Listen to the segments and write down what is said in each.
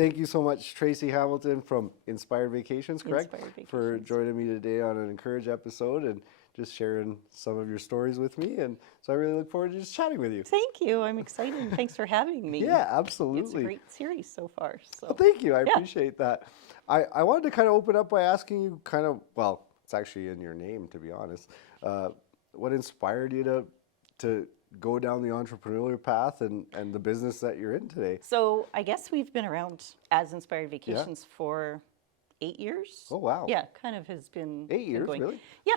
thank you so much, Tracy Hamilton from Inspired Vacations, correct? Inspired For Vacations. joining me today on an Encourage episode and just sharing some of your stories with me. And so I really look forward to just chatting with you. Thank you. I'm excited. Thanks for having me. Yeah, It's a absolutely. great series so far. Well, So thank you. I Yeah. appreciate that. I wanted to kind of open up by asking you kind of, well, it's actually in your name, to be honest. What inspired you to go down the entrepreneurial path and the business that you're in today? So I guess we've been around as Inspired Vacations for 8 years. Oh, wow. Yeah, kind of has been 8 years, going. really? Yeah,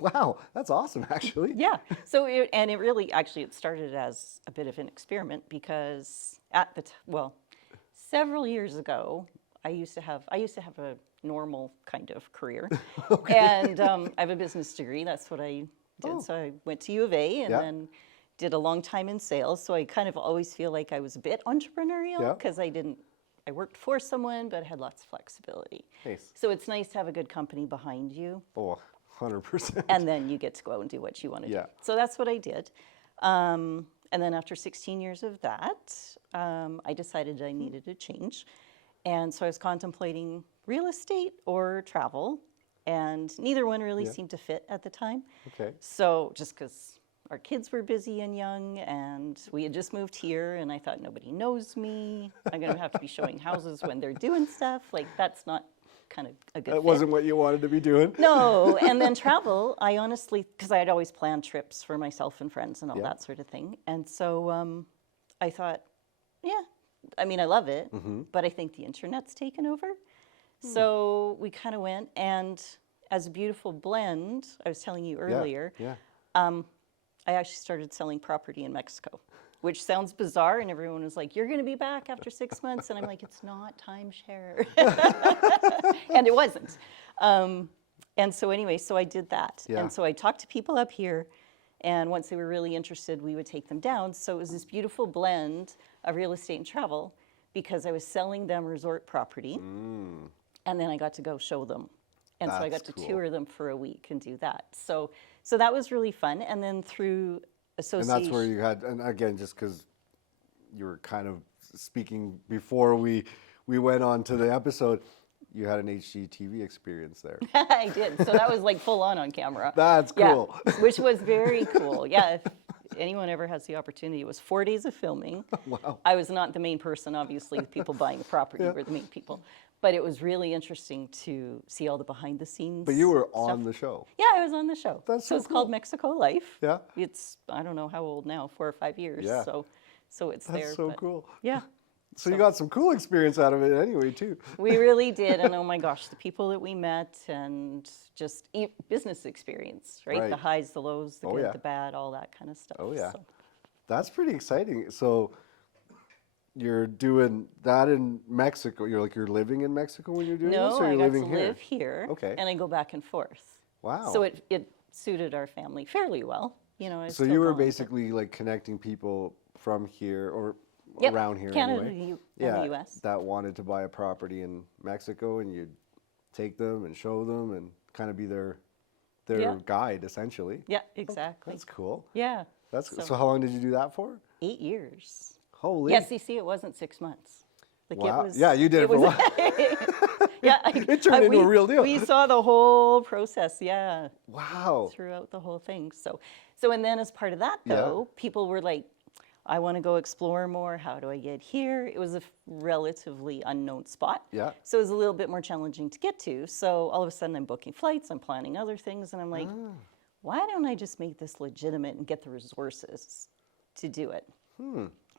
Wow, that's awesome, actually. yeah. So it really actually it started as a bit of an experiment because several years ago I used to have a normal kind of career, and I have a business degree. That's what I did. Oh. So I went to U of A and Yeah. then did a long time in sales. So I kind of always feel like I was a bit entrepreneurial Yeah. because I worked for someone, but had lots of flexibility. Nice. So it's nice to have a good company behind you, Oh, 100%. and then you get to go out and do what you want to Yeah. do. So that's what I did. And then after 16 years of that, I decided I needed a change. And so I was contemplating real estate or travel, and neither one really Yeah. seemed to fit at the time. Okay. So just because our kids were busy and young, and we had just moved here, and I thought nobody knows me. I'm going to have to be showing houses when they're doing stuff. Like, that's not kind of a good That fit. wasn't what you wanted to be doing. No, and then travel, I honestly, because I had always planned trips for myself and friends and all Yeah. that sort of thing. And so I thought, yeah, I mean, I love it, Mm-hmm. but I think the internet's taken over. So we kind of went, and as a beautiful blend, I was telling you earlier, Yeah. I actually started selling property in Mexico, which sounds bizarre. And everyone was like, you're going to be back after 6 months. And I'm like, it's not timeshare. And it wasn't. And so anyway, so I did that. Yeah. And so I talked to people up here. And once they were really interested, we would take them down. So it was this beautiful blend of real estate and travel because I was selling them resort property. And then I got to go show them. And so I got That's to cool. tour them for a week and do that. So that was really fun. And then through And association. that's where you had, and again, just because you were kind of speaking before we went on to the episode, you had an HGTV experience there. I did. So that was like full on camera. That's Yeah, cool. which was very cool. Yeah, if anyone ever has the opportunity, it was 4 days of filming. Wow. I was not the main person, obviously. The people buying the property were the main people. But it was really interesting to see all the behind the scenes. But you were stuff. on the show. Yeah, I was on the show. That's so it's called cool. Mexico Life. Yeah. It's, I don't know how old now, 4 or 5 years. Yeah. So it's That's there. so but cool. Yeah. So you got some cool experience out of it anyway, too. We really did, and oh my gosh, the people that we met, and just business experience, right? The Right. highs, the lows, the Oh, good, yeah. the bad, all that kind of stuff. Oh, yeah. So, That's pretty exciting. So you're doing that in Mexico. You're living in Mexico when you're doing this, no, or I you're got living to here? live here, Okay. and I go back and forth. Wow. So it suited our family fairly well, you know. I So still you were go on, but- basically like connecting people from here or Yep, around here Canada anyway. and the U.S. that wanted to buy a property in Mexico, and you'd take them and show them and kind of be their Yeah. guide essentially. Yeah, exactly. That's cool. Yeah. So how long did you do that for? 8 years. Holy. Yes, you see, it wasn't 6 months. Like Wow. it was. Yeah, you did it for a was- while. Yeah, It turned into a real deal. We saw the whole process. Yeah. Wow. Throughout the whole thing. So and then as part of that Yeah. though, people were like, I want to go explore more. How do I get here? It was a relatively unknown spot. Yeah. So it was a little bit more challenging to get to. So all of a sudden I'm booking flights, I'm planning other things, and I'm like, why don't I just make this legitimate and get the resources to do it?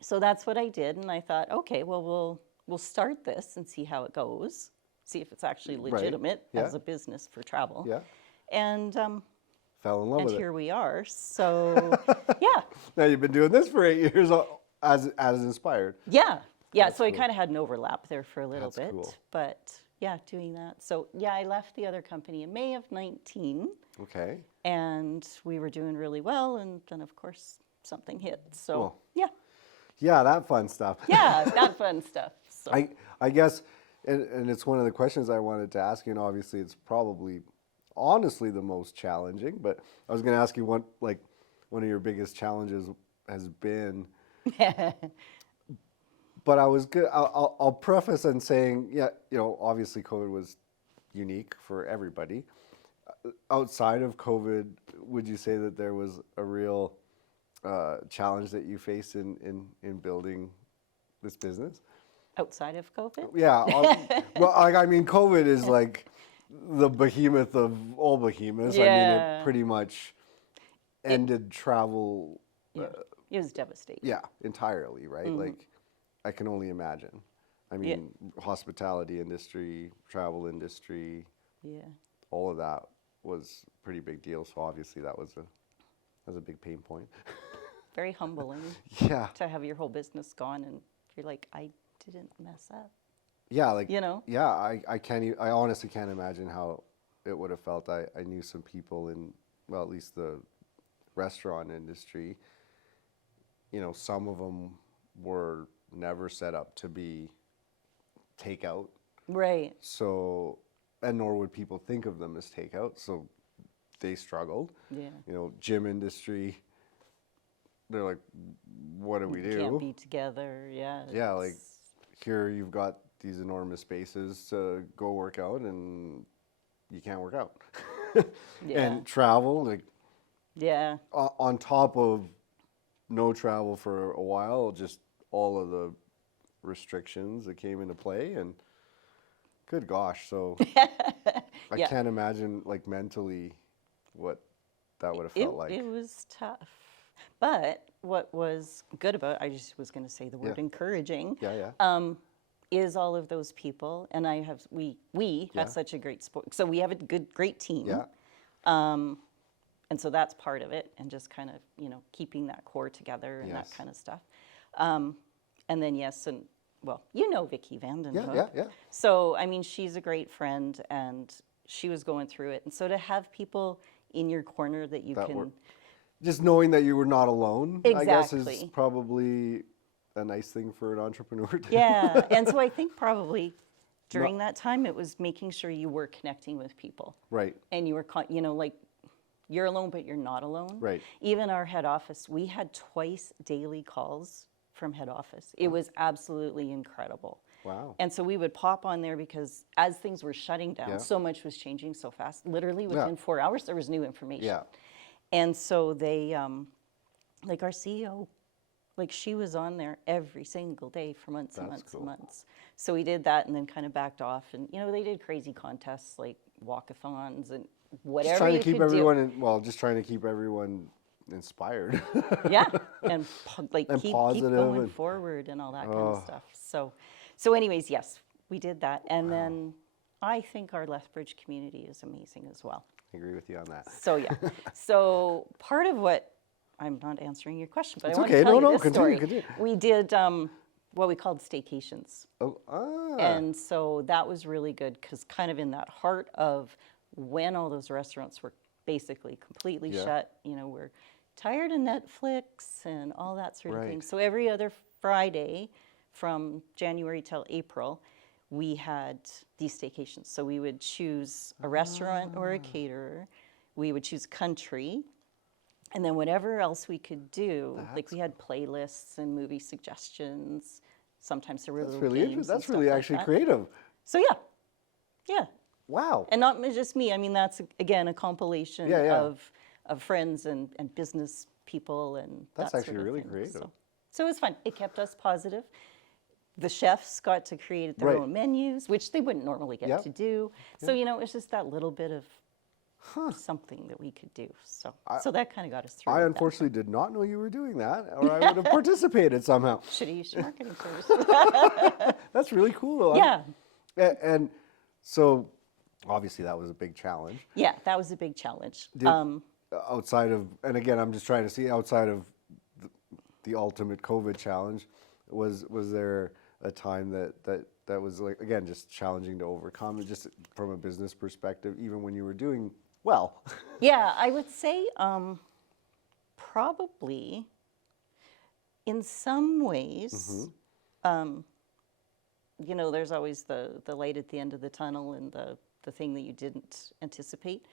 So that's what I did, and I thought, okay, well we'll start this and see how it goes. See if it's actually Right. legitimate Yeah. as a business for travel. Yeah. And Fell in love and with here it. we are. So yeah, Now you've been doing this for 8 years as inspired. yeah. That's So I cool. kind of had an overlap there for a little That's bit, cool. but yeah, doing that. So yeah, I left the other company in May of 19, Okay. and we were doing really well, and then of course something hit. So Cool. yeah, Yeah, that fun stuff. yeah, that fun stuff. So I guess, and it's one of the questions I wanted to ask you, and obviously it's probably, honestly, the most challenging, but I was going to ask you what, like, one of your biggest challenges has been But I was good. I'll preface in saying, yeah, obviously COVID was unique for everybody. Outside of COVID, would you say that there was a real challenge that you faced in building this business? Outside of COVID? Yeah. Well, I mean, COVID is like the behemoth of all behemoths. I mean, Yeah. it pretty much ended travel. Yeah. It was devastating. Yeah, entirely, right? Like, I can only imagine. I mean, hospitality industry, travel industry, Yeah. all of that was a pretty big deal. So obviously that was a big pain point. Very humbling Yeah. to have your whole business gone and you're like, I didn't mess up. Yeah, like, You know? yeah, I can't I honestly can't imagine how it would have felt. I knew some people in, well, at least the restaurant industry, some of them were never set up to be takeout. Right. So, and nor would people think of them as takeout. So they struggled. Yeah. Gym industry, they're like, what do we do? Can't be together. Yeah. Yeah, like it's- here you've got these enormous spaces to go work out and you can't work out. Yeah. And travel, like Yeah. on top of no travel for a while, just all of the restrictions that came into play, and good gosh, so I Yeah. can't imagine like mentally what that would have felt like. It was tough. But what was good about I just was going to say the word Yeah. encouraging. Yeah, Is all of those people, and we Yeah. have such a great sport. So we have a great team. yeah, And so that's part of it, and just kind of, keeping that core together and Yes. that kind of stuff. And then, yes, and well, Vicky Vandenhoek. yeah. So, I mean, she's a great friend, and she was going through it. And so to have people in your corner that you That can, were- Just knowing that you were not alone, I guess, is Exactly. probably a nice thing for an entrepreneur to yeah. And so I think probably during that time, it was making sure you were connecting with people. Right, And you were, like, you're alone, but you're not alone. Right. Even our head office, we had twice daily calls from head office. It was absolutely incredible. wow. And so we would pop on there because as things were shutting down, Yeah. so much was changing so fast. Literally within 4 hours, there was new information. Yeah, And so they, like our CEO, like she was on there every single day for months and That's months cool. and months. So we did that and then kind of backed off. And, they did crazy contests like walkathons and whatever just trying you to keep could everyone just trying to keep everyone inspired. do. Yeah. And And keep positive going and- forward and all that kind of stuff. So anyways, yes, we did that. And then I think our Lethbridge community is amazing as well. I agree with you on that. So yeah. So part of what I'm not answering your question, but It's I want okay. to tell No, you this continue, story. continue. We did what we called staycations, Oh, and so that was really good because kind of in that heart of when all those restaurants were basically completely Yeah. shut. We're tired of Netflix and all that sort of thing. Right. So every other Friday from January till April, we had these staycations. So we would choose a restaurant or a caterer. We would choose country. And then whatever else we could do, like we had playlists and movie suggestions. Sometimes there were that's little really games interesting. and That's stuff really like actually that. creative. So yeah. Wow. And not just me. I mean, that's again a compilation Yeah, yeah. of friends and business people and That's that actually sort of really thing. creative. So it was fun. It kept us positive. The chefs got to create their Right. own menus, which they wouldn't normally get Yep. to do. So it was just that little bit of something that we could do. So that kind of got us through. I that. unfortunately did not know you were doing that, or I would have participated somehow. Should have used your marketing services. That's really cool, though. Yeah. And so, obviously, that was a big challenge. Yeah, that was a big challenge. Outside of, and again, I'm just trying to see outside of the ultimate COVID challenge, was there a time that was like, again, just challenging to overcome, just from a business perspective, even when you were doing well? Yeah, I would say probably in some ways, there's always the light at the end of the tunnel and the thing that you didn't anticipate.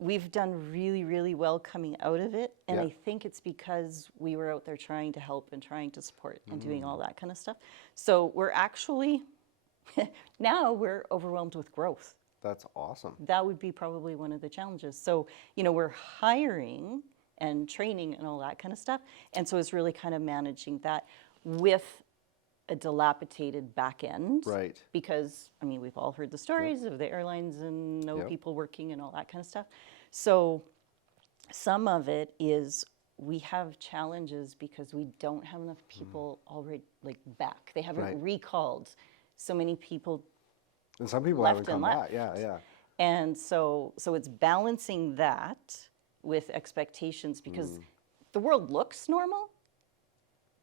we've done really, really well coming out of it. And Yeah. I think it's because we were out there trying to help and trying to support and doing all that kind of stuff. So we're actually, now we're overwhelmed with growth. That's awesome. That would be probably one of the challenges. So, we're hiring and training and all that kind of stuff. And so it's really kind of managing that with a dilapidated back end. Right. Because, we've all heard the stories of the airlines and no Yep. people working and all that kind of stuff. So some of it is we have challenges because we don't have enough people already back. They haven't Right. recalled so many people. And some people Left haven't and come back. left. Yeah, yeah. And so it's balancing that with expectations because the world looks normal,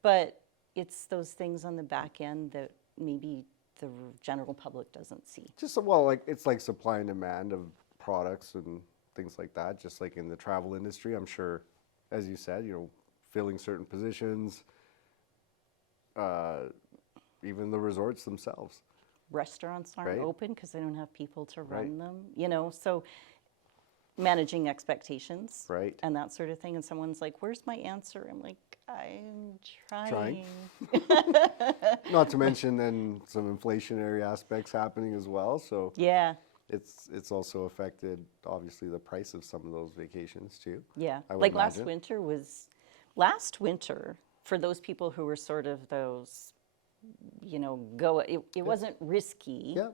but it's those things on the back end that maybe the general public doesn't see. Just well, like it's like supply and demand of products and things like that. Just like in the travel industry, I'm sure, as you said, filling certain positions, even the resorts themselves. Restaurants aren't Right. open because they don't have people to run Right. them, so managing expectations Right. and that sort of thing. And someone's like, where's my answer? I'm like, I'm Trying. trying. Not to mention then some inflationary aspects happening as well. So Yeah, it's also affected obviously the price of some of those vacations too. yeah. I would Like imagine. last winter, for those people who were sort of those, it wasn't risky. Yeah.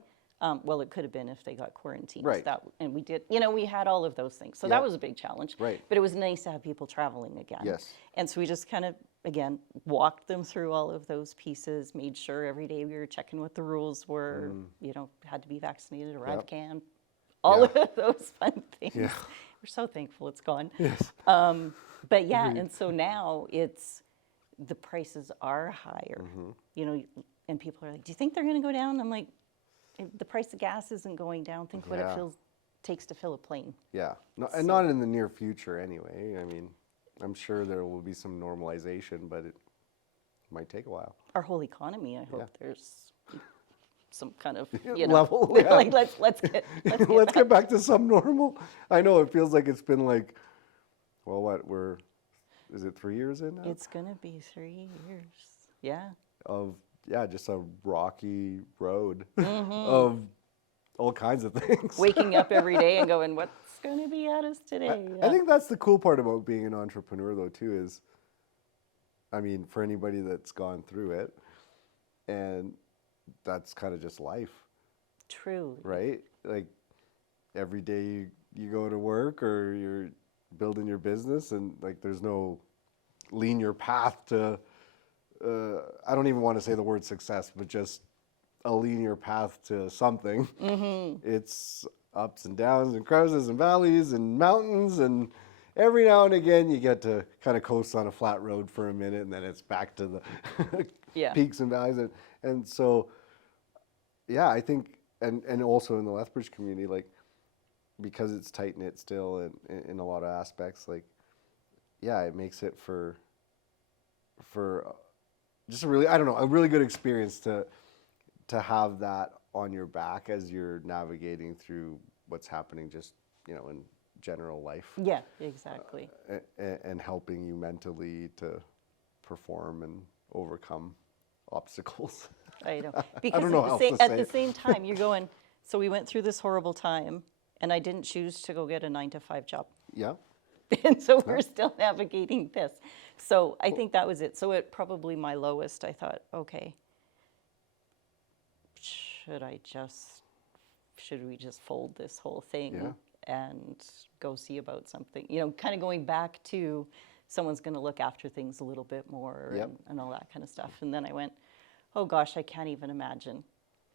Well, it could have been if they got quarantined. Right. And we did, we had all of those things. So Yeah. that was a big challenge. Right. But it was nice to have people traveling again. Yes. And so we just kind of, again, walked them through all of those pieces, made sure every day we were checking what the rules were, had to be vaccinated, arrive Yep. can, all Yeah. of those fun things. Yeah. We're so thankful it's gone. Yes. But yeah, and so now the prices are higher, and people are like, do you think they're going to go down? I'm like, if the price of gas isn't going down. Think what Yeah. takes to fill a plane. Yeah. No, and not in the near future anyway. I mean, I'm sure there will be some normalization, but it might take a while. Our whole economy, I hope Yeah. there's some kind of, Level, yeah. like let's get Let's get back to some normal. I know it feels like it's been like, well, is it 3 years in now? It's going to be 3 years. Yeah. Just a rocky road Mm-hmm. of all kinds of things. Waking up every day and going, what's going to be at us today? I think that's the cool part about being an entrepreneur, though, too, is, for anybody that's gone through it, and that's kind of just life, Truly. right? Like every day you go to work or you're building your business, and like there's no linear path to, I don't even want to say the word success, but just a linear path to something. It's ups and downs and crosses and valleys and mountains, and every now and again you get to kind of coast on a flat road for a minute, and then it's back to the Yeah. peaks and valleys. And so, yeah, I think, and also in the Lethbridge community, like, because it's tight-knit still in a lot of aspects, like, yeah, it makes it for just a really good experience to have that on your back as you're navigating through what's happening just, in general life, Yeah, exactly. and helping you mentally to perform and overcome obstacles. I know. Because don't know at, how the else same, to at say the it. same time, you're going, so we went through this horrible time, and I didn't choose to go get a 9-to-5 job. Yeah. And so we're still navigating this. So I think that was it. So at probably my lowest, I thought, okay, should we just fold this whole thing Yeah. and go see about something? Kind of going back to someone's going to look after things a little bit more Yep. and all that kind of stuff. And then I went, oh gosh, I can't even imagine.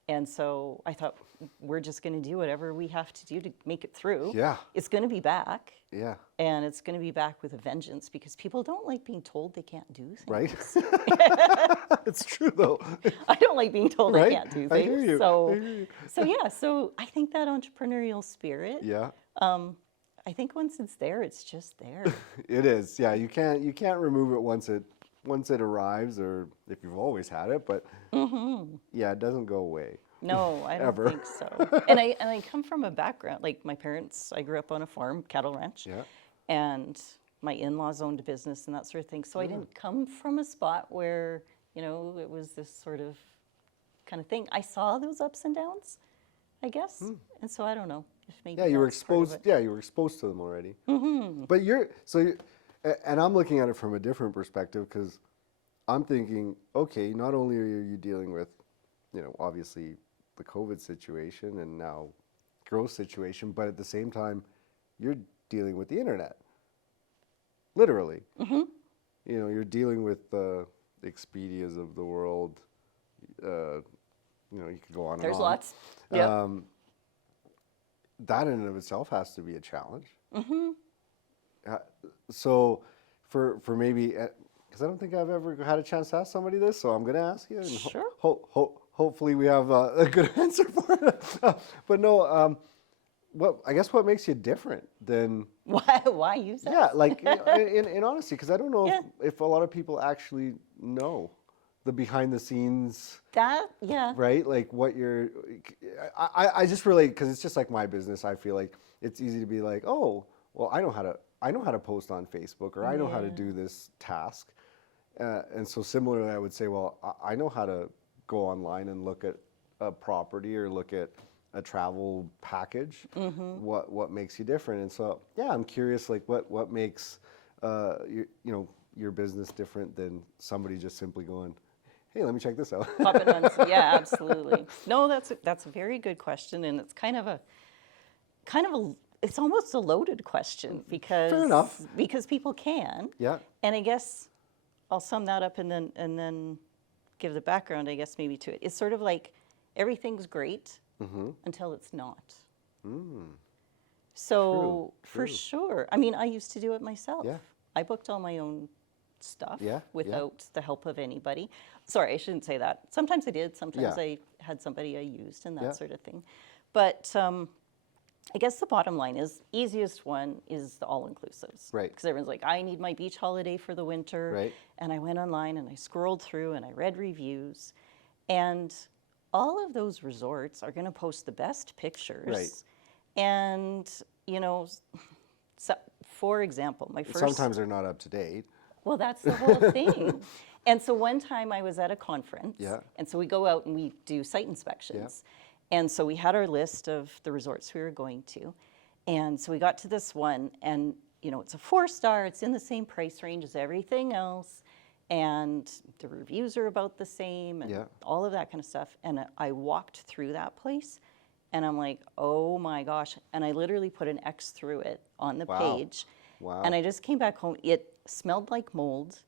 And so I thought, we're just going to do whatever we have to do to make it through. Yeah. It's going to be back. Yeah. And it's going to be back with a vengeance because people don't like being told they can't do things. Right. It's true though. I don't like being told Right? I can't do things. I hear you. So, I hear you. so I think that entrepreneurial spirit. Yeah. I think once it's there, it's just there. It is. Yeah. You can't remove it once it arrives, or if you've always had it. But yeah, it doesn't go away. No, I don't Ever. think so. And I come from a background, like my parents, I grew up on a farm, cattle ranch. Yeah. And my in-laws owned a business and that sort of thing. So I didn't come from a spot where, it was this sort of kind of thing. I saw those ups and downs, I guess. And so I don't know if maybe Yeah, you were that's part of exposed. it. Yeah, you were exposed to them already. But and I'm looking at it from a different perspective because I'm thinking, okay, not only are you dealing with, obviously the COVID situation and now growth situation, but at the same time, you're dealing with the internet, literally. You're dealing with the Expedias of the world. You could go on and on. There's lots. Yeah. That in and of itself has to be a challenge. So for maybe, because I don't think I've ever had a chance to ask somebody this, so I'm going to ask you. And Sure. hopefully we have a good answer for it. But no, what makes you different than... Why use that? Yeah, like in honesty, because I don't know Yeah. if a lot of people actually know the behind the scenes, Yeah. right? Like what you're, I just relate because it's just like my business. I feel like it's easy to be like, oh, well, I know how to post on Facebook, or I know how to do this task. And so similarly, I would say, well, I know how to go online and look at a property or look at a travel package. What makes you different? And so, yeah, I'm curious, like what makes your business different than somebody just simply going, hey, let me check this out. Pop it on. Yeah, absolutely. No, that's a very good question, and it's kind of a it's almost a loaded question because Fair enough. because people can. Yeah. And I guess I'll sum that up and then give the background, I guess, maybe to it. It's sort of like everything's great until it's not. So True. for sure, I mean, I used to do it myself. Yeah. I booked all my own stuff Yeah, without the help of anybody. Sorry, I shouldn't say that. Sometimes I did. Sometimes Yeah. I had somebody I used and that Yeah. sort of thing. But I guess the bottom line is, easiest one is the all-inclusives. Right. Because everyone's like, I need my beach holiday for the winter. Right. And I went online and I scrolled through and I read reviews. And all of those resorts are going to post the best pictures. Right. And, so, for example, my first... Sometimes they're not up to date. Well, that's the whole thing. And so one time I was at a conference, Yeah. and so we go out and we do site inspections. And so we had our list of the resorts we were going to. And so we got to this one, and it's a 4-star, it's in the same price range as everything else, and the reviews are about the same, and Yeah. all of that kind of stuff. And I walked through that place, and I'm like, oh my gosh. And I literally put an X through it on the Wow. page. Wow. And I just came back home. It smelled like mold.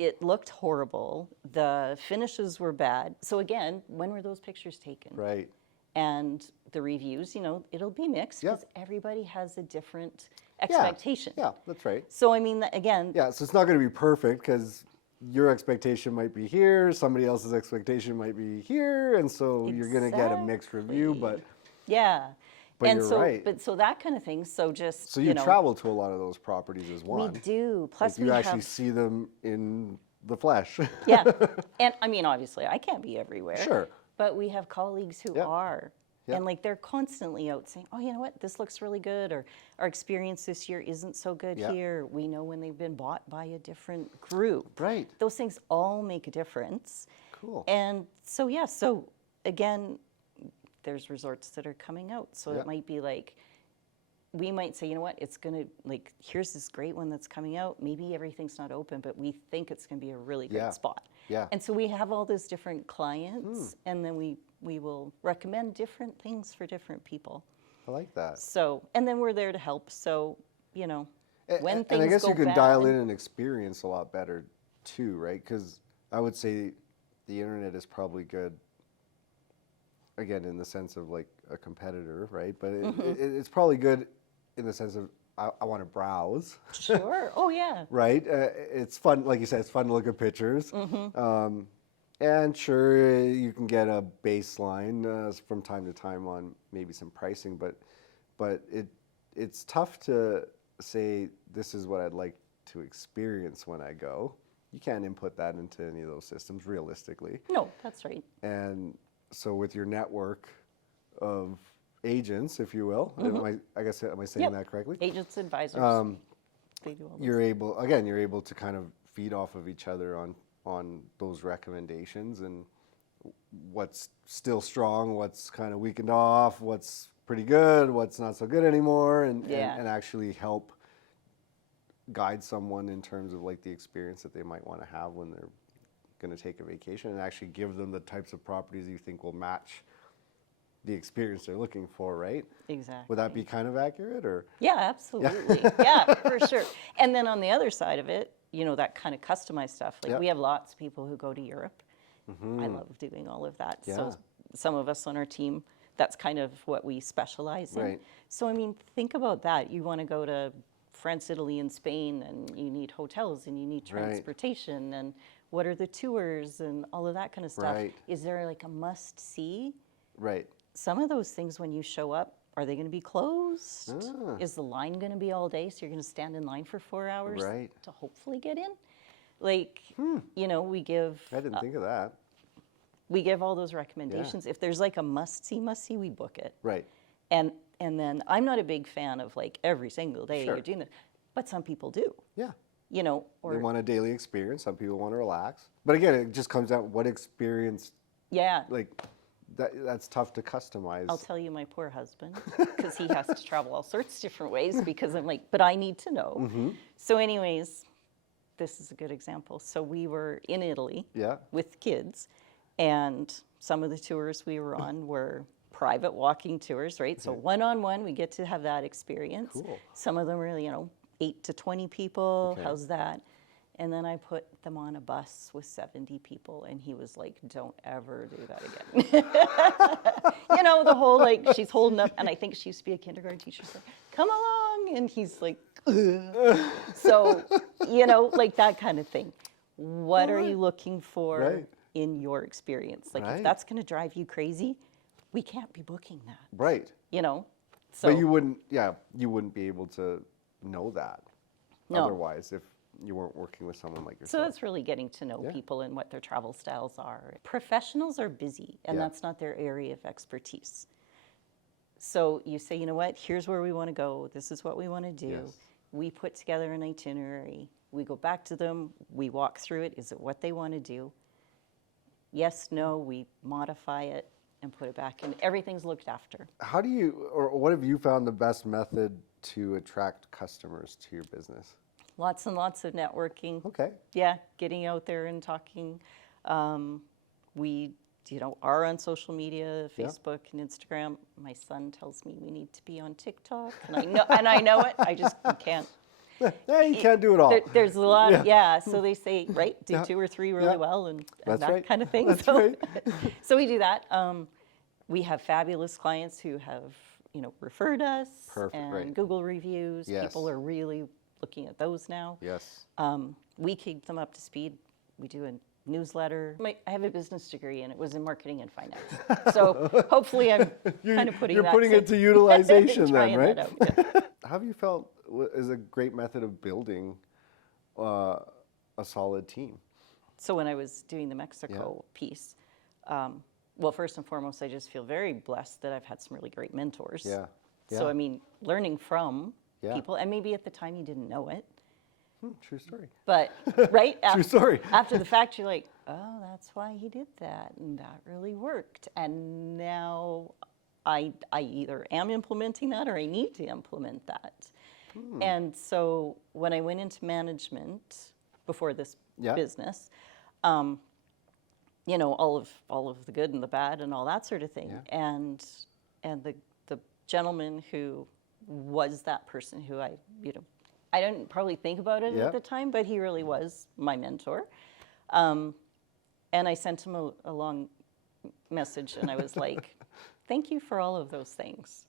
It looked horrible. The finishes were bad. So again, when were those pictures taken? Right. And the reviews, it'll be mixed Yeah. because everybody has a different expectation. Yeah, that's right. So I mean, again, Yeah, so it's not going to be perfect because your expectation might be here, somebody else's expectation might be here, and so you're going to get a mixed review. But yeah. But and you're so, right. But so that kind of thing. So just so you travel to a lot of those properties as one. We do. Plus, Like you actually see them in the flesh. Yeah. And I mean, obviously, I can't be everywhere. Sure. But we have colleagues who Yeah. are. Yeah. And like they're constantly out saying, oh, you know what, this looks really good, or our experience this year isn't so good Yeah. here. We know when they've been bought by a different group. Right. Those things all make a difference. Cool. And so, yeah, so again, there's resorts that are coming out. So Yeah. it might be like, we might say, you know what, it's going to, like, here's this great one that's coming out. Maybe everything's not open, but we think it's going to be a really great Yeah. spot. Yeah. And so we have all those different clients, and then we will recommend different things for different people. I like that. So, and then we're there to help. So, when And things I guess go you can bad, dial in an experience a lot better too, right? Because I would say the internet is probably good, again, in the sense of like a competitor, right? But it's probably good in the sense of I want to browse. Sure. Oh, yeah. Right? It's fun, like you said, it's fun to look at pictures. And sure, you can get a baseline from time to time on maybe some pricing, but it's tough to say this is what I'd like to experience when I go. You can't input that into any of those systems realistically. No, that's right. And so with your network of agents, if you will, I guess, am I saying Yep. that correctly? Agents, advisors, they do all those. You're able to kind of feed off of each other on those recommendations and what's still strong, what's kind of weakened off, what's pretty good, what's not so good anymore, and actually help guide someone in terms of like the experience that they might want to have when they're going to take a vacation, and actually give them the types of properties you think will match the experience they're looking for, right? Exactly. Would that be kind of accurate, or? Yeah, absolutely. Yeah, for sure. And then on the other side of it, you know, that kind of customized stuff. Like we have lots of people who go to Europe. I love doing all of that. Yeah. So some of us on our team, that's kind of what we specialize in. Right. So I mean, think about that. You want to go to France, Italy, and Spain, and you need hotels, and you need transportation, and what are the tours, and all of that kind of stuff. Right. Is there like a must-see? Right. Some of those things, when you show up, are they going to be closed? Is the line going to be all day, so you're going to stand in line for 4 hours Right. to hopefully get in? Like, you know, we give I didn't think of that. we give all those recommendations. If there's like a must-see, we book it. Right. And then I'm not a big fan of like every single day Sure. you're doing this, but some people do. Yeah. You know, They or want a daily experience. Some people want to relax. But again, it just comes down what experience, yeah. like, that's tough to customize. I'll tell you, my poor husband, because he has to travel all sorts of different ways because I'm like, but I need to know. So anyways, this is a good example. So we were in Italy Yeah. with kids, and some of the tours we were on were private walking tours, right? So one-on-one, we get to have that experience. Cool. Some of them were, you know, 8 to 20 people. Okay. How's that? And then I put them on a bus with 70 people, and he was like, don't ever do that again. You know, the whole, like, she's holding up, and I think she used to be a kindergarten teacher, so come along, and he's like, ugh. So, you know, like that kind of thing. What are you looking for Right. in your experience? Like, Right. if that's going to drive you crazy, we can't be booking that, Right. you know? So, But you wouldn't be able to know that No. otherwise if you weren't working with someone like so yourself. that's really getting to know Yeah. people and what their travel styles are. Professionals are busy, and Yeah. that's not their area of expertise. So you say, you know what, here's where we want to go. This is what we want to do. Yes. We put together an itinerary. We go back to them. We walk through it. Is it what they want to do? Yes, no, we modify it and put it back, and everything's looked after. How do you, or what have you found the best method to attract customers to your business? Lots and lots of networking. Okay. Yeah, getting out there and talking. We, you know, are on social media, Yeah. Facebook and Instagram. My son tells me we need to be on TikTok, and I know it. I just can't. Yeah, you can't do it all. There's a lot. So they say, right, do Yeah. 2 or 3 really Yeah. well, and That's that right. kind of thing. That's so, right. so we do that. We have fabulous clients who have, you know, referred us, Perfect, and right. Google reviews. Yes. People are really looking at those now. Yes. We keep them up to speed. We do a newsletter. I have a business degree, and it was in marketing and finance. So hopefully I'm kind of putting You're that putting it to utilization then, trying right? that out, yeah. How have you felt is a great method of building a solid team? So when I was doing the Mexico piece, well, first and foremost, I just feel very blessed that I've had some really great mentors. Yeah. So, Yeah. I mean, learning from Yeah. people, and maybe at the time you didn't know it, True story. but right True story. after the fact, you're like, oh, that's why he did that, and that really worked. And now I either am implementing that or I need to implement that. And so when I went into management before this Yeah. business, you know, all of the good and the bad and all that sort of thing. Yeah. And the gentleman who was that person who I, you know, I didn't probably think about it Yeah. at the time, but he really was my mentor. And I sent him a long message, and I was like, thank you for all of those things.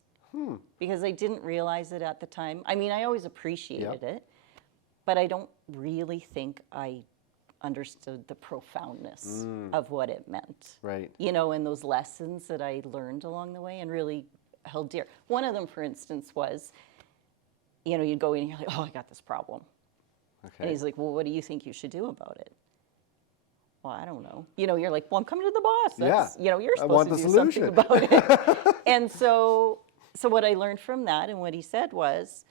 Because I didn't realize it at the time. I mean, I always appreciated it, but I don't really think I understood the profoundness of what it meant. Right. You know, and those lessons that I learned along the way and really held dear. One of them, for instance, was, you know, you'd go in and you're like, oh, I got this problem. Okay. And he's like, well, what do you think you should do about it? well, I don't know. You know, you're like, well, I'm coming to the boss. Yeah. That's, you know, you're I want supposed to the do something solution. about it. And so what I learned from that and what he said was,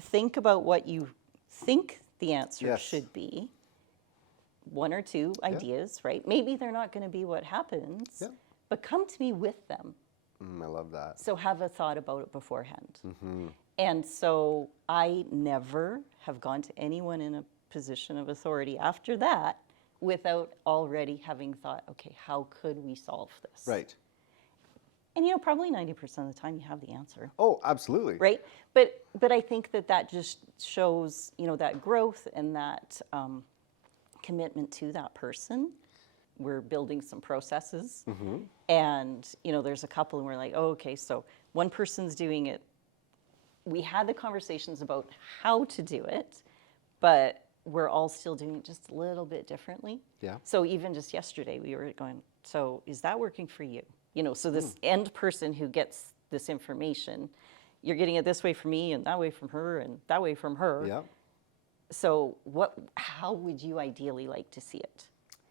think about what you think the answer Yes. should be. One or two ideas, right? Maybe they're not going to be what happens, Yeah. but come to me with them. I love that. So have a thought about it beforehand. And so I never have gone to anyone in a position of authority after that without already having thought, okay, how could we solve this? Right. And you know, probably 90% of the time you have the answer, Oh, absolutely. right? But I think that just shows, you know, that growth and that commitment to that person. We're building some processes, and you know, there's a couple, and we're like, oh, okay, so one person's doing it. We had the conversations about how to do it, but we're all still doing it just a little bit differently. Yeah. So even just yesterday, we were going, so is that working for you? You know, so this end person who gets this information, you're getting it this way from me, and that way from her, and that way from her. Yeah. So how would you ideally like to see it?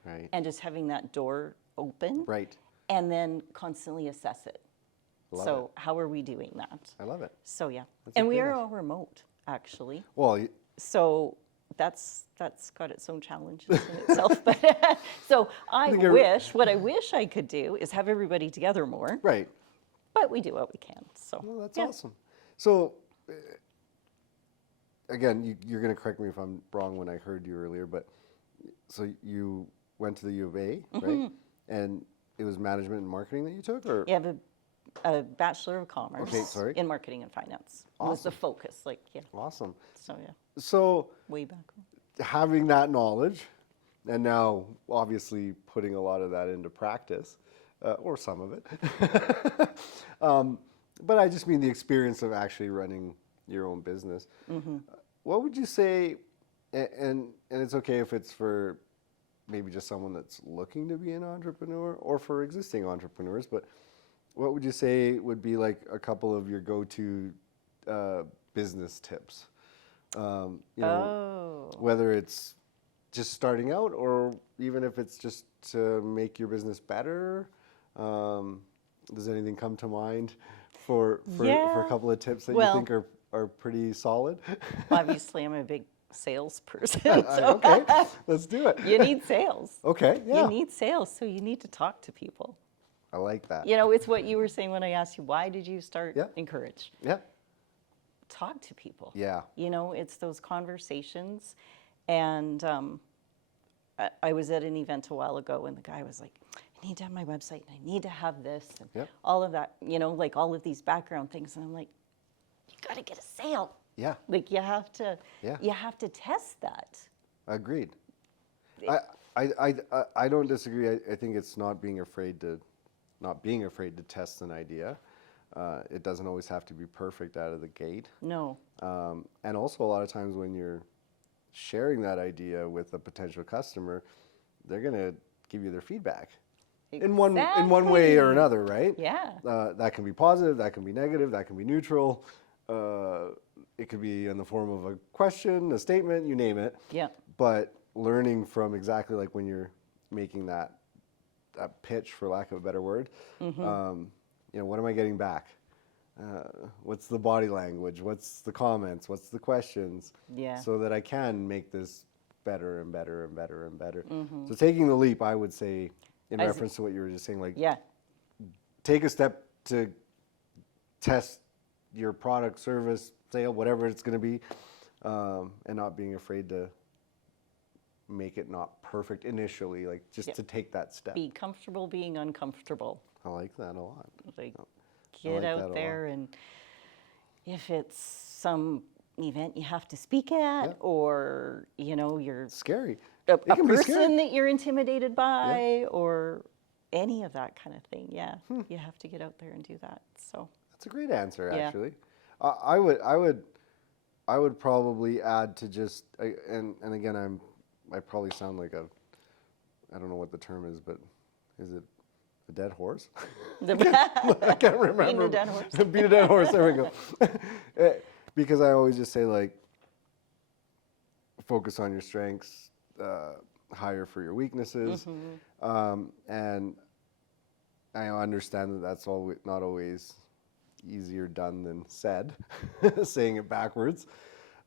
Right. And just having that door open, Right. and then constantly assess it. Love So how are we doing that? I love it. So yeah, That's a and we great are answer. all remote actually. Well, So that's got its own challenges in itself. But so think you're- what I wish I could do is have everybody together more. right. But we do what we can. So Well, that's yeah. awesome. So, again, you're going to correct me if I'm wrong when I heard you earlier, but so you went to the U of A, right? And it was management and marketing that you took, or You have a Bachelor of Commerce Okay, sorry. in marketing and finance. Was the focus, like, yeah. awesome. So yeah, So, way back. having that knowledge, and now obviously putting a lot of that into practice, or some of it. But I just mean the experience of actually running your own business. What would you say, and it's okay if it's for maybe just someone that's looking to be an entrepreneur or for existing entrepreneurs, but what would you say would be like a couple of your go-to business tips? You know, whether it's just starting out or even if it's just to make your business better. Does anything come to mind for a Yeah. couple of tips that Well- you think are pretty solid? Obviously, I'm a big salesperson. So Okay, let's do it. you need sales. Okay, yeah, You need sales, so you need to talk to people. I like that. You know, it's what you were saying when I asked you, why did you start Yeah. Encourage? Yeah, Talk to people. yeah, You know, it's those conversations. And I was at an event a while ago, and the guy was like, I need to have my website, and I need to have this, and Yep. all of that, you know, like all of these background things. And I'm like, you got to get a sale. yeah. Like you have to, Yeah. you have to test that. Agreed. I don't disagree. I think it's not being afraid to test an idea. It doesn't always have to be perfect out of the gate. No. And also a lot of times when you're sharing that idea with a potential customer, they're gonna give you their feedback in one way or Exactly. another, right? Yeah. That can be positive, that can be negative, that can be neutral. It could be in the form of a question, a statement, you name it. Yeah. But learning from exactly like when you're making that pitch, for lack of a better word, you know, what am I getting back? What's the body language? What's the comments? What's the questions? Yeah. So that I can make this better and better and better and better. So taking the leap, I would say, in As- reference to what you were just saying, like Yeah. take a step to test your product, service, sale, whatever it's going to be, and not being afraid to make it not perfect initially, like just to take that step. Be comfortable being uncomfortable. I like that a lot. Like like get that a out lot. there, and if it's some event you have to speak at, Yeah. or you know you're It's scary. a It can be scary. person that you're intimidated by, or any of that kind of thing. Yeah, you have to get out there and do that. So That's a great answer, Yeah. actually. I would probably add to just, and again, I probably sound like I don't know what the term is, but is it a dead horse? I can't remember. Being a dead horse. Being a dead horse. There we go. Because I always just say like, focus on your strengths. hire for your weaknesses. And I understand that that's not always easier done than said, saying it backwards,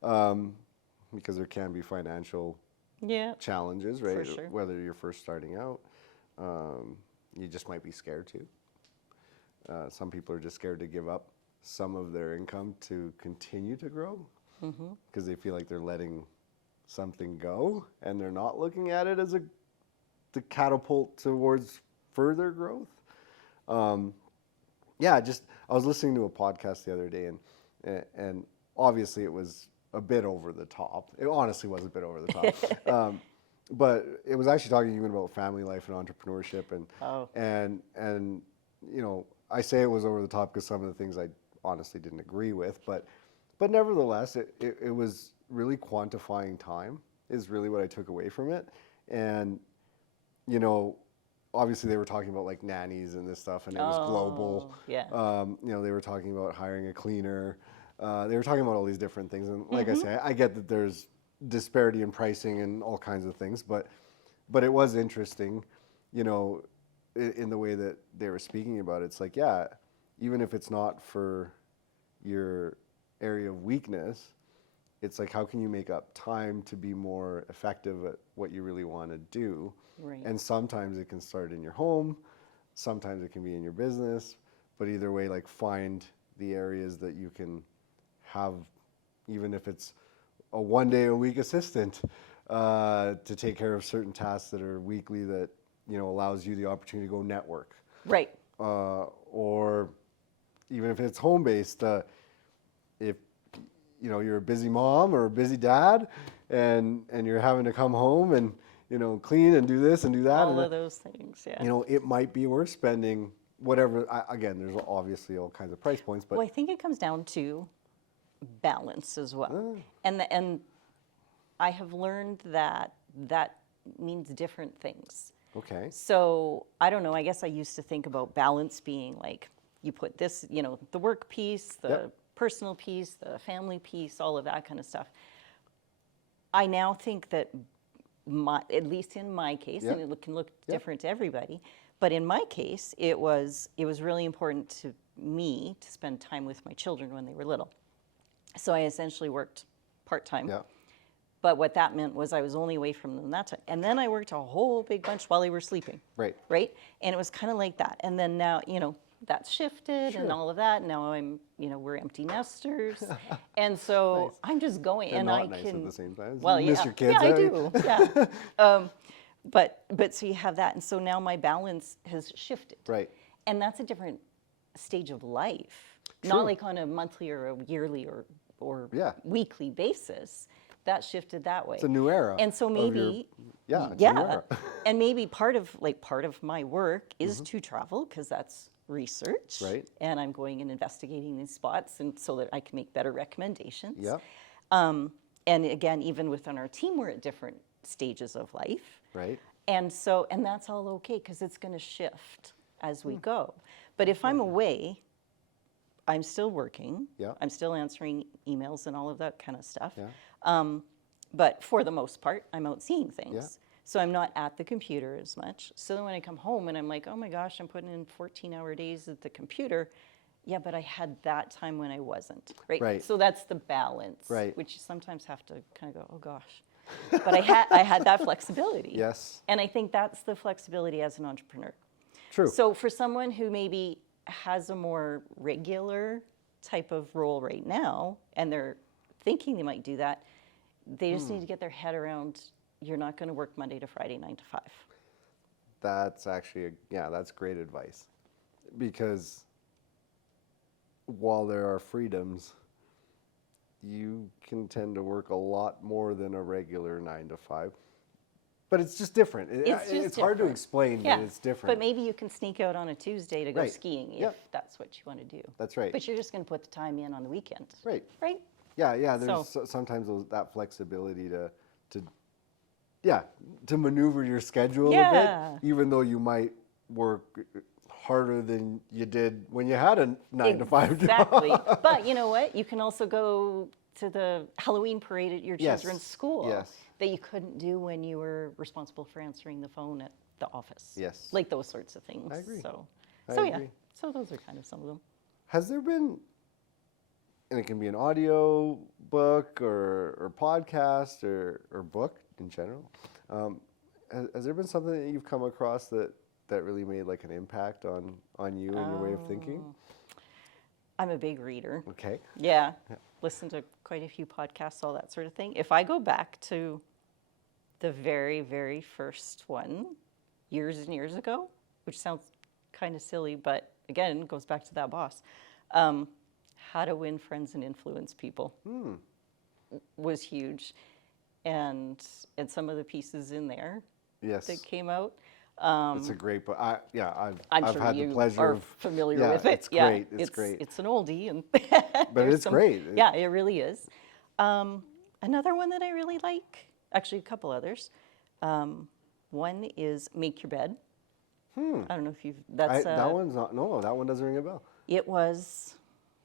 because there can be financial Yeah. challenges, right? sure. Whether you're first starting out, you just might be scared too. Some people are just scared to give up some of their income to continue to grow because they feel like they're letting something go and they're not looking at it as the catapult towards further growth. Yeah, I was listening to a podcast the other day, and obviously it was a bit over the top. It honestly was a bit over the top. But it was actually talking even about family life and entrepreneurship, and you know, I say it was over the top because some of the things I honestly didn't agree with, but nevertheless, it was really quantifying time is really what I took away from it. And you know, obviously they were talking about like nannies and this stuff, and it was global. Yeah. You know, they were talking about hiring a cleaner. They were talking about all these different things, and like I say, I get that there's disparity in pricing and all kinds of things, but it was interesting, you know, in the way that they were speaking about it. It's like, yeah, even if it's not for your area of weakness, it's like, how can you make up time to be more effective at what you really want to do? Right. And sometimes it can start in your home, sometimes it can be in your business, but either way, like, find the areas that you can have, even if it's a 1 day a week assistant, to take care of certain tasks that are weekly, that, you know, allows you the opportunity to go network. Right. Or even if it's home based, if you know you're a busy mom or a busy dad, and you're having to come home and, you know, clean and do this and do that, All of those things, yeah. you know, it might be worth spending whatever. Again, there's obviously all kinds of price points, but Well, I think it comes down to balance as well. And I have learned that means different things. okay, So I don't know, I guess I used to think about balance being like, you put this, you know, the work piece, the Yep. personal piece, the family piece, all of that kind of stuff. I now think that at least in my case, Yep. and it can look different to everybody, but in my case, it was really important to me to spend time with my children when they were little. So I essentially worked part-time. yeah, But what that meant was I was only away from them that time. And then I worked a whole big bunch while they were sleeping. right, Right? And it was kind of like that. And then now, you know, that's shifted and Sure. all of that. Now we're empty nesters. And so Nice. I'm just going, and not I nice can. at the same time. Well, You miss yeah, your kids, yeah, I eh? do. Yeah. But so you have that, and so now my balance has shifted. Right. And that's a different stage of life. True. Not like on a monthly or a yearly or Yeah. weekly basis. That shifted that way. It's a new era. And so of your- maybe, yeah, it's a new yeah, era. and maybe part of my work is to travel, because that's research, Right. and I'm going and investigating these spots, and so that I can make better recommendations. Yep. And again, even within our team, we're at different stages of life, Right. and that's all okay, because it's going to shift as Hmm. we go. But if I'm away, I'm still working. Yeah. I'm still answering emails and all of that kind of stuff. Yeah. But for the most part, I'm out seeing things. Yeah. So I'm not at the computer as much. So then when I come home and I'm like, oh my gosh, I'm putting in 14-hour days at the computer. Yeah, but I had that time when I wasn't. Right. Right. So that's the balance. Right. Which you sometimes have to kind of go, oh gosh. But I had that flexibility. Yes. And I think that's the flexibility as an entrepreneur. True. So for someone who maybe has a more regular type of role right now, and they're thinking they might do that, they just need to get their head around, you're not going to work Monday to Friday, 9 to 5. That's actually, that's great advice. Because while there are freedoms, you can tend to work a lot more than a regular 9 to 5. But it's just different. It's hard to different. explain, Yeah, but it's different. but maybe you can sneak out on a Tuesday to go Right. skiing if Yep. that's what you want to do. That's right. But you're just going to put the time in on the weekend. Right. Right? Yeah, there's So- sometimes that flexibility to maneuver your schedule a Yeah. bit, even though you might work harder than you did when you had a 9 to 5 job. Exactly. But you know what? You can also go to the Halloween parade at your Yes, children's school yes. that you couldn't do when you were responsible for answering the phone at the office. Yes. Like those sorts of things. I agree. So, I so yeah. agree. So those are kind of some of them. Has there been, and it can be an audio book or podcast or book in general, has there been something that you've come across that really made like an impact on you and your way of thinking? I'm a big reader. Okay. Yeah. Listen to quite a few podcasts, all that sort of thing. If I go back to the very, very first one years and years ago, which sounds kind of silly, but again, goes back to that boss. How to Win Friends and Influence People was huge. And some of the pieces in there Yes. that came out. It's a great book. I've I'm sure had you the pleasure are of familiar yeah, with it. It's great. It's great. It's an oldie, and But there's it's great. Yeah, it really is. Another one that I really like, actually a couple others. One is Make Your Bed. I don't know if you've. That's that one's not. No, that one doesn't ring a bell. It was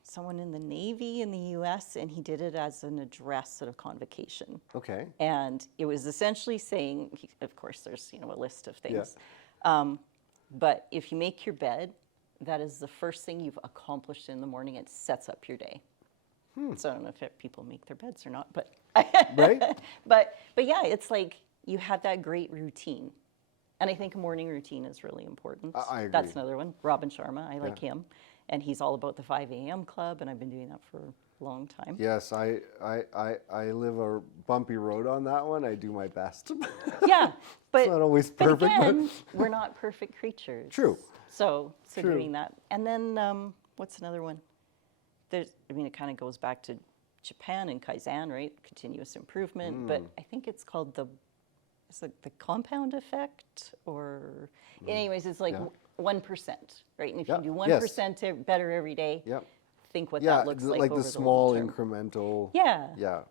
someone in the Navy in the U.S. and he did it as an address at a convocation. Okay. And it was essentially saying, of course, there's a list of Yeah. things, but if you make your bed, that is the first thing you've accomplished in the morning. It sets up your day. So I don't know if people make their beds or not, but Right. but yeah, it's like you have that great routine, and I think a morning routine is really important. I agree. That's another one. Robin Sharma, I like him, and he's all about the 5 a.m. club, and I've been doing that for a long time. Yes, I live a bumpy road on that one. I do my best. Yeah, but It's not always perfect, But but- again, we're not perfect creatures. True. So True. doing that, and then what's another one? It kind of goes back to Japan and Kaizen, right? Continuous improvement. But I think it's called the compound effect, or anyways, it's like Yeah. 1%, right? And if Yeah, you do yes. 1% better every day, Yep. think what Yeah, that looks like over the small long term. incremental. Yeah. Yeah.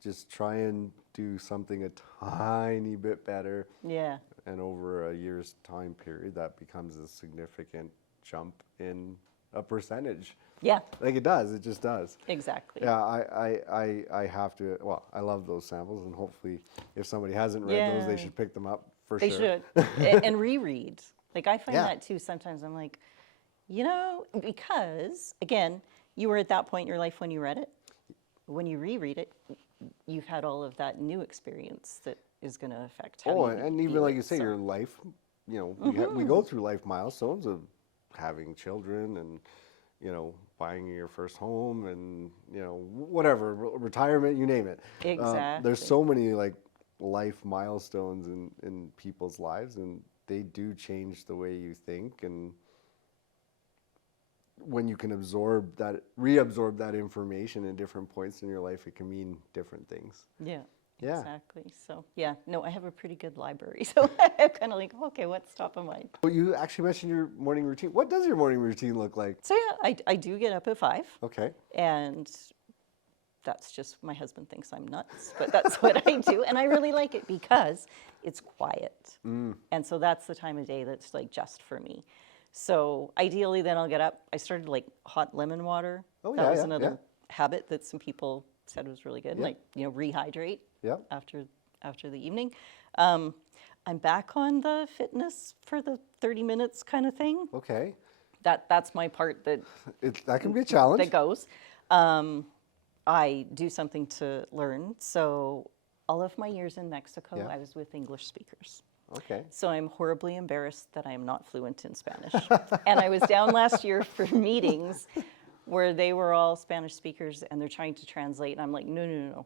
Just try and do something a tiny bit better, Yeah. and over a year's time period, that becomes a significant jump in a percentage. Yeah. Like it does. It just does. Exactly. Yeah, I have to. Well, I love those samples, and hopefully, if somebody hasn't read those, Yeah. they should pick them up for They sure. should. And reread. Like I find Yeah. that too sometimes. I'm like, because again, you were at that point in your life when you read it. When you reread it, you've had all of that new experience that is going to affect how Oh, you and even view like it, you say, so- your life. We go through life milestones of having children and buying your first home and whatever, retirement, you name it. There's Exactly. so many like life milestones in people's lives, and they do change the way you think. And when you can reabsorb that information in different points in your life, it can mean different things. Yeah. Yeah. Exactly. So yeah, no, I have a pretty good library. So I'm kind of like, okay, what's top of mind? Well, you actually mentioned your morning routine. What does your morning routine look like? So yeah, I do get up at 5. Okay. And that's just, my husband thinks I'm nuts, but that's what I do. And I really like it because it's quiet. And so that's the time of day that's like just for me. So ideally then I'll get up. I started like hot lemon water. Oh, That yeah, was yeah, another yeah. habit that some people said was really good. Yeah. Like, rehydrate Yeah. after the evening. I'm back on the fitness for the 30 minutes kind of thing. Okay. That's my part that That can be a challenge. that goes. I do something to learn. So all of my years in Mexico, Yeah. I was with English speakers. Okay. So I'm horribly embarrassed that I am not fluent in Spanish. And I was down last year for meetings where they were all Spanish speakers and they're trying to translate. And I'm like, no.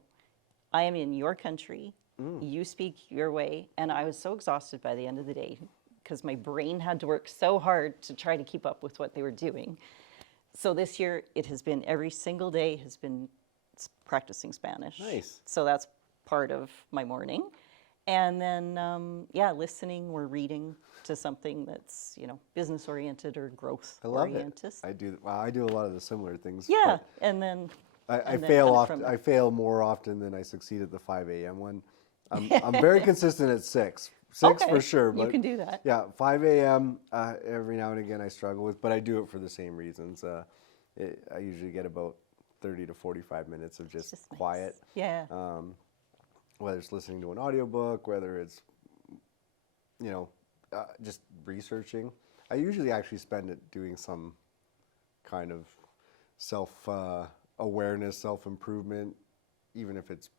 I am in your country. You speak your way. And I was so exhausted by the end of the day because my brain had to work so hard to try to keep up with what they were doing. So this year, it has been every single day has been practicing Spanish. Nice. So that's part of my morning. And then, listening or reading to something that's, business oriented or growth I love oriented. it. I do. Well, I do a lot of the similar things. Yeah, but and then I and then fail kind of often. from- I fail more often than I succeed at the 5 a.m. one. I'm very consistent at 6. 6 for Okay, sure. you But can do that. Yeah, 5 a.m. Every now and again I struggle with, but I do it for the same reasons. I usually get about 30 to 45 minutes of just Just nice. quiet. Yeah. Whether it's listening to an audiobook, whether it's, just researching. I usually actually spend it doing some kind of self-awareness, self-improvement, even if it's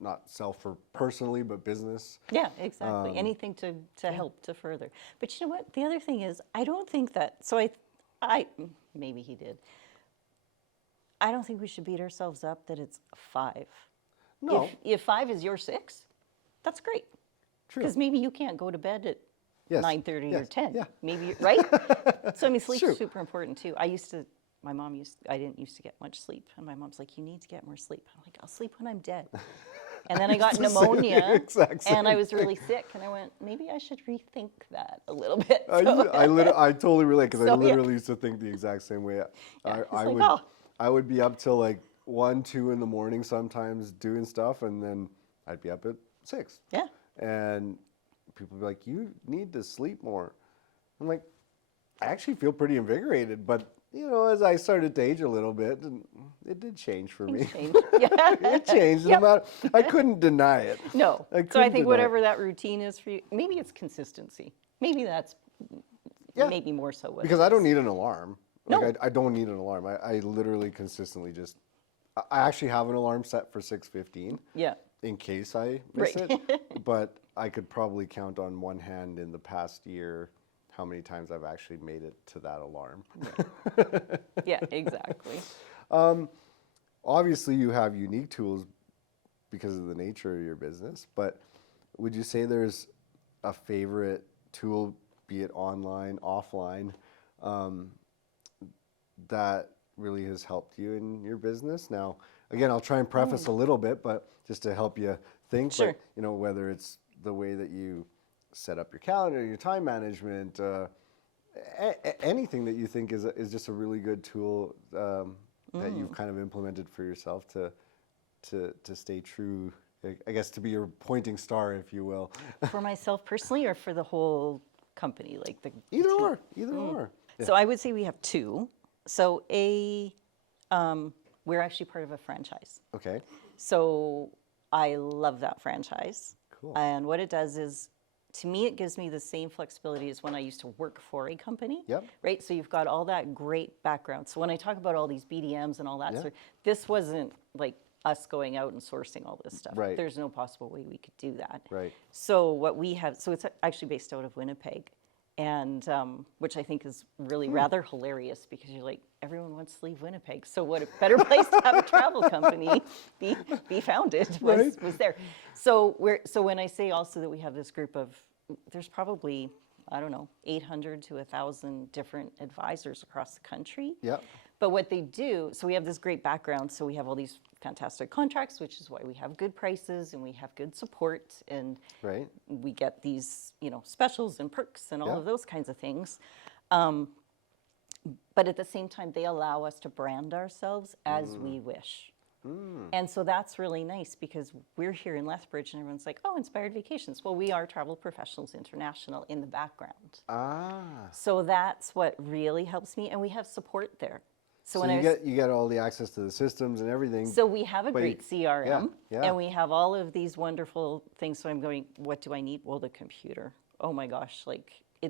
not self for personally, but business. Yeah, exactly. Anything to help to further. But you know what? The other thing is, I don't think that. So I maybe he did. I don't think we should beat ourselves up that it's 5. No. If 5 is your 6, that's great. True. Because maybe you can't go to bed at Yes. 9:30 or Yes. 10. Yeah. Maybe right. So I mean, sleep's true. super important too. My mom I didn't used to get much sleep, and my mom's like, you need to get more sleep. I'm like, I'll sleep when I'm dead. And then I got It's the same pneumonia, exact and I same was really sick, and I went, maybe I should rethink that a little bit. I totally relate because I So, yeah. literally used to think the exact same way. it's I like, would oh. I would be up till like 1, 2 in the morning sometimes doing stuff, and then I'd be up at 6. Yeah. And people would be like, "You need to sleep more." I'm like, I actually feel pretty invigorated, but as I started to age a little bit, it did change for me. Change. Yeah. It changed. Yep. I couldn't deny it. No. I So I couldn't think deny it. whatever that routine is for you, maybe it's consistency. Maybe that's Yeah. maybe more so what Because it I is. don't need an alarm. No. I don't need an alarm. I literally consistently I actually have an alarm set for 6:15 Yeah. in case I miss Right. it. But I could probably count on one hand in the past year how many times I've actually made it to that alarm. Yeah, exactly. Obviously, you have unique tools because of the nature of your business, but would you say there's a favorite tool, be it online, offline, that really has helped you in your business? Now, again, I'll try and preface a little bit, but just to help you think, Sure. but, whether it's the way that you set up your calendar, your time management, anything that you think is just a really good tool that you've kind of implemented for yourself to stay true, I guess, to be your pointing star, if you will. For myself personally, or for the whole company, like the Either team? or, either or. So I would say we have 2. So we're actually part of a franchise. Okay. So I love that franchise. Cool. And what it does is, to me, it gives me the same flexibility as when I used to work for a company. Yep. Right? So you've got all that great background. So when I talk about all these BDMs and all that Yeah. sort, this wasn't like us going out and sourcing all this stuff. Right. There's no possible way we could do that. Right. So what we have, so it's actually based out of Winnipeg, and which I think is really rather hilarious, because you're like, everyone wants to leave Winnipeg. So what a better place to have a travel company be founded was there. So when I say also that we have this group of, there's probably, I don't know, 800 to 1,000 different advisors across the country. Yep. But what they do, so we have this great background, so we have all these fantastic contracts, which is why we have good prices and we have good support, and Right. we get these, specials and perks and all Yeah. of those kinds of things. But at the same time, they allow us to brand ourselves as we wish. And so that's really nice, because we're here in Lethbridge and everyone's like, oh, Inspired Vacations. Well, we are Travel Professionals International in the background. Ah. So that's what really helps me, and we have support there. So when you get all the access to the systems and everything. So we have a But great CRM, yeah. and we have all of these wonderful things. So I'm going, what do I need? Well, the computer. Oh my gosh,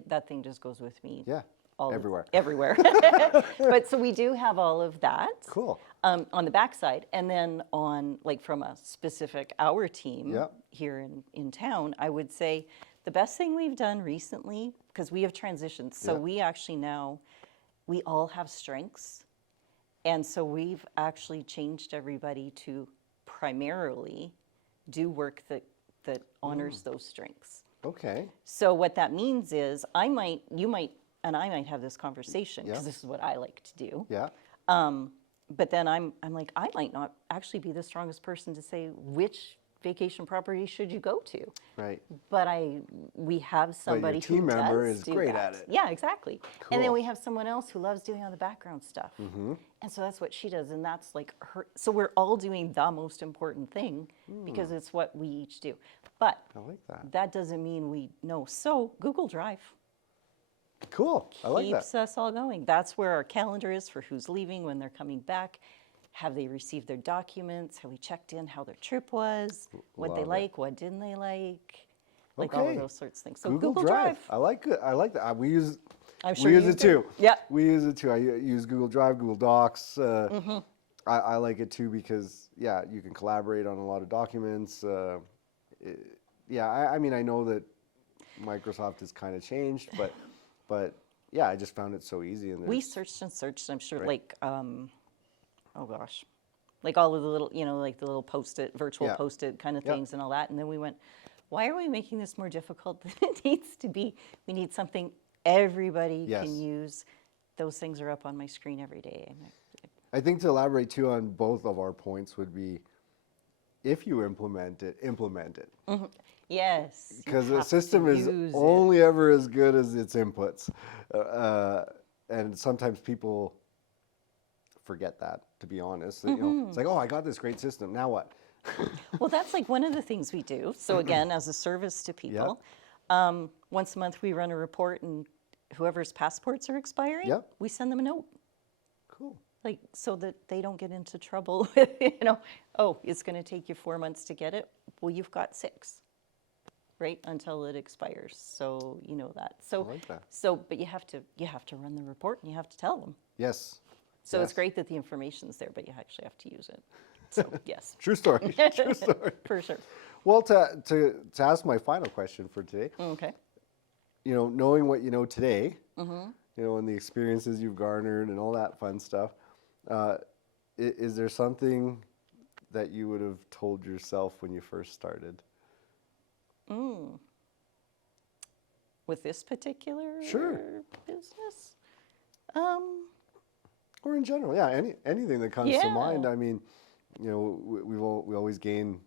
that thing just goes with me. Yeah. Everywhere. Everywhere. But so we do have all of that. Cool. On the backside, and then from a specific our team Yep. here in town, I would say the best thing we've done recently, because we have transitioned. So Yep. we actually now, we all have strengths. And so we've actually changed everybody to primarily do work that honors those strengths. Okay. So what that means is you might, and I might have this conversation, because Yeah. this is what I like to do. Yeah. But then I'm like, I might not actually be the strongest person to say which vacation property should you go to. Right. But we have somebody team who member does is do great that. at it. Yeah, exactly. And then Cool. we have someone else who loves doing all the background stuff. And so that's what she does, and that's like her. So we're all doing the most important thing, because it's what we each do. But I like that. that doesn't mean we know. So Google Drive Cool. I like that. keeps us all going. That's where our calendar is for who's leaving, when they're coming back. have they received their documents? Have we checked in how their trip was? What they Love it. like? What didn't they like all of Okay. those sorts of things. So Google Drive. I like it. I like that. We use I'm we sure use you it do. too. Yeah. We use it too. I use Google Drive, Google Docs. Mm-hmm. I like it too because yeah, you can collaborate on a lot of documents. Yeah, I mean I know that Microsoft has kind of changed, but yeah, I just found it so easy. And We there's- searched and searched. I'm sure, Right. like, oh gosh, like all of the little, like the little post-it, virtual Yeah. post-it kind of Yep. things and all that. And then we went, why are we making this more difficult than it needs to be? We need something everybody Yes. can use. Those things are up on my screen every day. I think to elaborate too on both of our points would be, if you implement it, implement it. Yes. you Because the have to system is use it. only ever as good as its inputs. And sometimes people forget that, to be honest. You know, it's like, oh, I got this great system. Now what? Well, that's like one of the things we do. So again, as a service to people, once a month we run a report, and whoever's passports are expiring, Yep. we send them a note. Cool. Like, so that they don't get into trouble with, oh, it's going to take you 4 months to get it. Well, you've got 6, right, until it expires. So you know that. So, I like that. but you have to run the report and you have to tell them. Yes. So it's Yes. great that the information's there, but you actually have to use it. So yes, True story. True story. for sure. Well, to ask my final question for today, Okay. Knowing what you know today, and the experiences you've garnered and all that fun stuff, is there something that you would have told yourself when you first started? With this particular Sure. business, Or in general, yeah, anything that comes to mind. Yeah. I mean, we always gain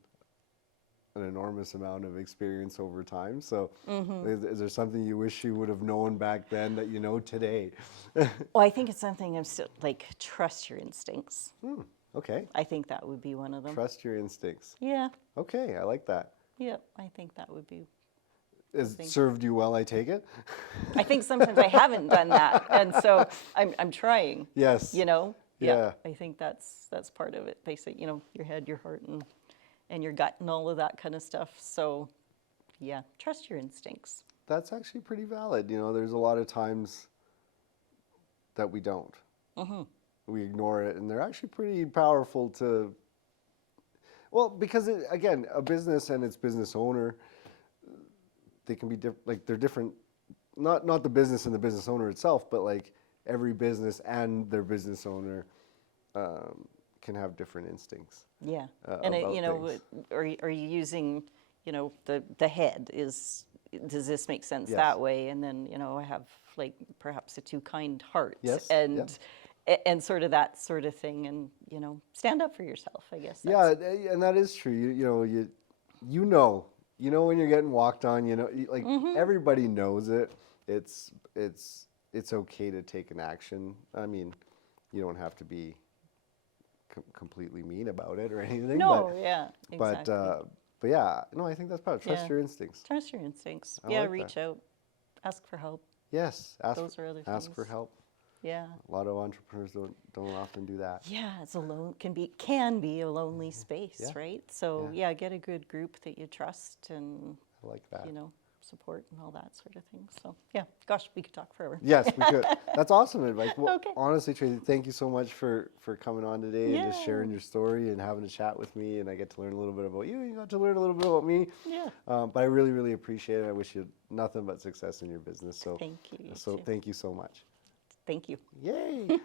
an enormous amount of experience over time. So, is there something you wish you would have known back then that you know today? well, I think it's something I'm still like trust your instincts. Okay, I think that would be one of them. trust your instincts. Yeah. Okay, I like that. Yep. I think that would be. Has it think- served you well? I take it. I think sometimes I haven't done that, and so I'm trying. Yes. Yeah. I think that's part of it. Basically, your head, your heart, and your gut, and all of that kind of stuff. So, yeah, trust your instincts. That's actually pretty valid. There's a lot of times that we don't. We ignore it, and they're actually pretty powerful to. Well, because again, a business and its business owner, they can be they're different. Not the business and the business owner itself, but like every business and their business owner can have different instincts. Yeah, and about things. are you using, the head is? Does this make sense Yes. that way? And then I have like perhaps the 2 kind hearts, Yes, and sort of that sort of thing, and stand up for yourself. I guess. Yeah, and that is true. You know when you're getting walked on. Like everybody knows it. It's okay to take an action. I mean, you don't have to be completely mean about it or anything. No, yeah, exactly. But yeah, no, I think that's part of trust Yeah. your instincts. Trust your instincts. I Yeah, like reach that. out, ask for help. Yes, Those are other ask for things. help. Yeah. A lot of entrepreneurs don't often do that. Yeah, it's can be a lonely space, Yeah. right? So Yeah. yeah, get a good group that you trust and I like that. support and all that sort of thing. So yeah, gosh, we could talk forever. Yes, we could. That's awesome advice. Well, Okay. honestly, Tracy, thank you so much for coming on today and just Yeah. sharing your story and having a chat with me. And I get to learn a little bit about you. You got to learn a little bit about me. Yeah. But I really, really appreciate it. I wish you nothing but success in your business. So, Thank you. You so too. thank you so much. Thank you. Yay.